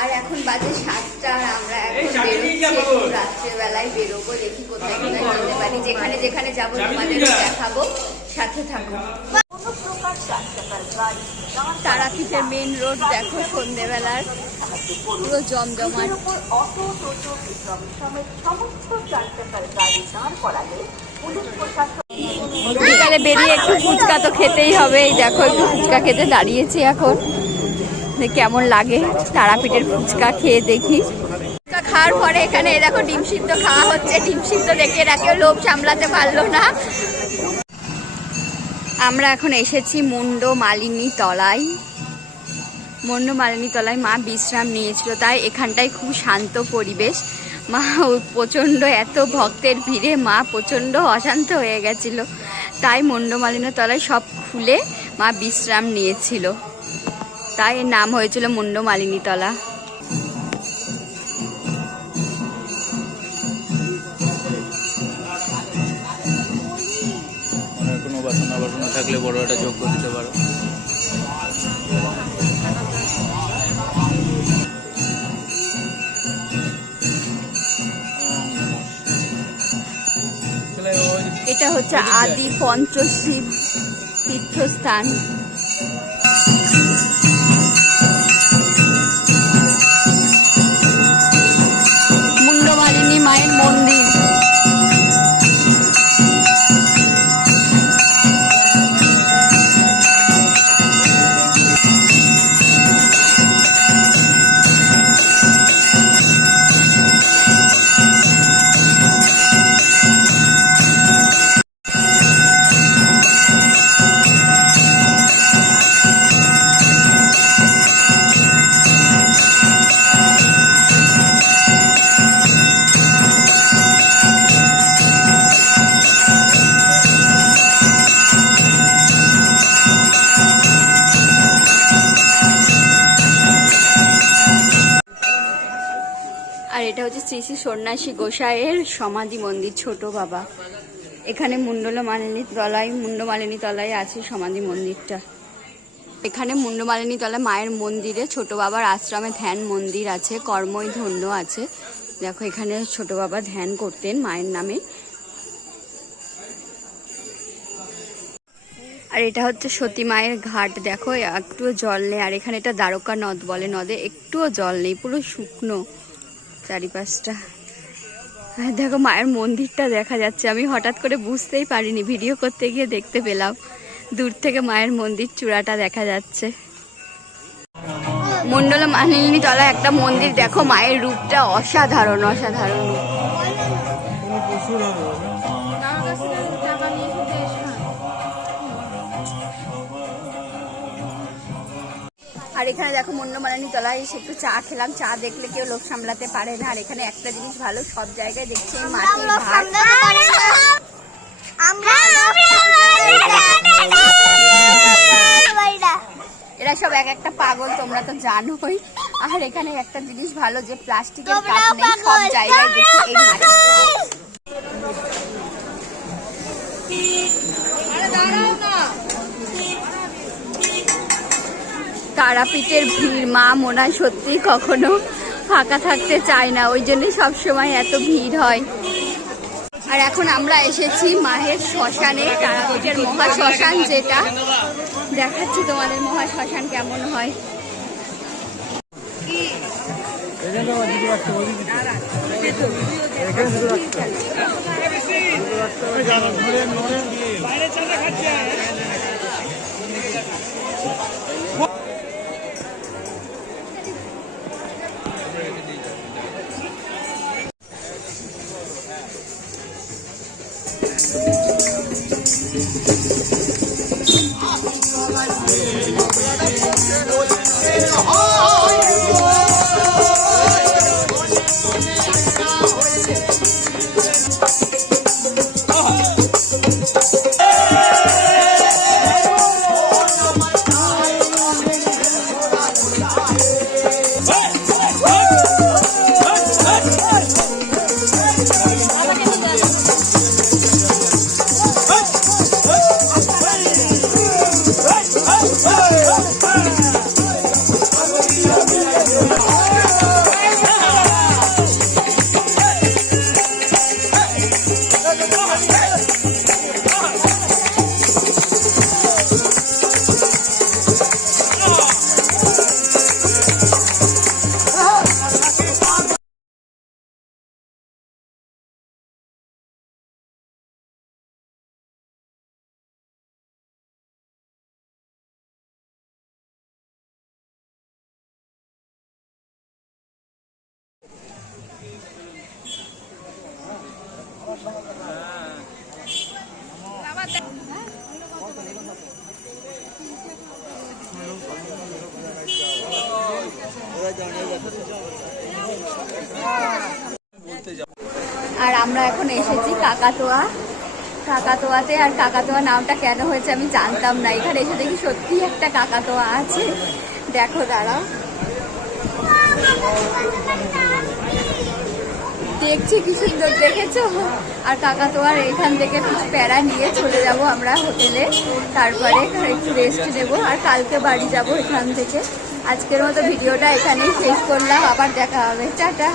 আর এখন বাজে 7টা, আর আমরা এখন বেরোচ্ছি, রাত্রেবেলায় বেরোবো, দেখি কোথায় কোথায় যেতে পারি। যেখানে যেখানে যাবো তোমাদের দেখাবো, সাথে থাকো। তারাপীঠের মেন রোড দেখো, সন্ধ্যেবেলার পুরো জমজমাট। বিকালে বেরিয়ে একটু ফুচকা তো খেতেই হবে। এই দেখো একটু ফুচকা খেতে দাঁড়িয়েছি এখন, কেমন লাগে তারাপীঠের ফুচকা খেয়ে দেখি। ফুচকা খাওয়ার পরে এখানে দেখো ডিম সিদ্ধ খাওয়া হচ্ছে। ডিম সিদ্ধ দেখে এরাকেও লোভ সামলাতে পারলো না। আমরা এখন এসেছি মুন্ডো মালিনী তলায়। মুন্ডো মালিনী তলায় মা বিশ্রাম নিয়েছিল, তাই এখানটায় খুব শান্ত পরিবেশ। মা প্রচণ্ড এত ভক্তের ভিড়ে মা প্রচণ্ড অশান্ত হয়ে গেছিল, তাই মুন্ডো মালিনী তলায় সব খুলে মা বিশ্রাম নিয়েছিল, তাই এর নাম হয়েছিল মুন্ডো মালিনী তলা। কোনো বাসনা বাসনা থাকলে বড় একটা যোগ্য দিতে পারো। এটা হচ্ছে আদি পঞ্চশিব তীর্থস্থান। মুন্ডো মালিনী মায়ের মন্দির। আর এটা হচ্ছে শ্রী শ্রী সন্ন্যাসী গোসাইয়ের সমাধি মন্দির, ছোট বাবা। এখানে মুন্ডো মালিনী তলায় আছে সমাধি মন্দিরটা। এখানে মুন্ডো মালিনী তলায় মায়ের মন্দিরে ছোট বাবার আশ্রমে ধ্যান মন্দির আছে, কর্মই ধন্য আছে। দেখো এখানে ছোট বাবা ধ্যান করতেন মায়ের নামে। আর এটা হচ্ছে সতী মায়ের ঘাট। দেখো একটুও জল নেই। আর এখানে এটা দ্বারকা নদ বলে, নদে একটুও জল নেই, পুরো শুকনো চারিপাশটা। আর দেখো মায়ের মন্দিরটা দেখা যাচ্ছে, আমি হঠাৎ করে বুঝতেই পারিনি, ভিডিও করতে গিয়ে দেখতে পেলাম দূর থেকে মায়ের মন্দির চূড়াটা দেখা যাচ্ছে। মুন্ডো মালিনী তলা একটা মন্দির, দেখো মায়ের রূপটা অসাধারণ অসাধারণ। আর এখানে দেখো মুন্ডো মালিনী তলায় এসে একটু চা খেলাম। চা দেখলে কেউ লোক সামলাতে পারে না। আর এখানে একটা জিনিস ভালো, সব জায়গায় দেখছি মাটির ভাত। এরা সব এক একটা পাগল, তোমরা তো জানোই। আর এখানে একটা জিনিস ভালো যে প্লাস্টিকের কাপ নেই, সব জায়গায় দেখছি এই মাটির ভাত। তারাপীঠের ভিড় মা মনে হয় সত্যি কখনো ফাঁকা থাকতে চায় না, ওই জন্যই সবসময় এত ভিড় হয়। আর এখন আমরা এসেছি মায়ের শ্মশানে, তারাপীঠের মহা শ্মশান, যেটা দেখাচ্ছি তোমাদের মহা শ্মশান কেমন হয়। আর আমরা এখন এসেছি কাকাতোয়া। কাকাতোয়াতে, আর কাকাতোয়া নামটা কেন হয়েছে আমি জানতাম না, এখানে এসে দেখি সত্যি একটা কাকাতোয়া আছে। দেখো দাঁড়াও, দেখছি কি সুন্দর, দেখেছো? আর কাকাতোয়ার এখান থেকে কিছু প্যারা নিয়ে চলে যাব আমরা হোটেলে, তারপরে একটু রেস্ট নেবো আর কালকে বাড়ি যাব এখান থেকে। আজকের মতো ভিডিওটা এখানেই শেষ করলাম, আবার দেখা হবে, টাটা।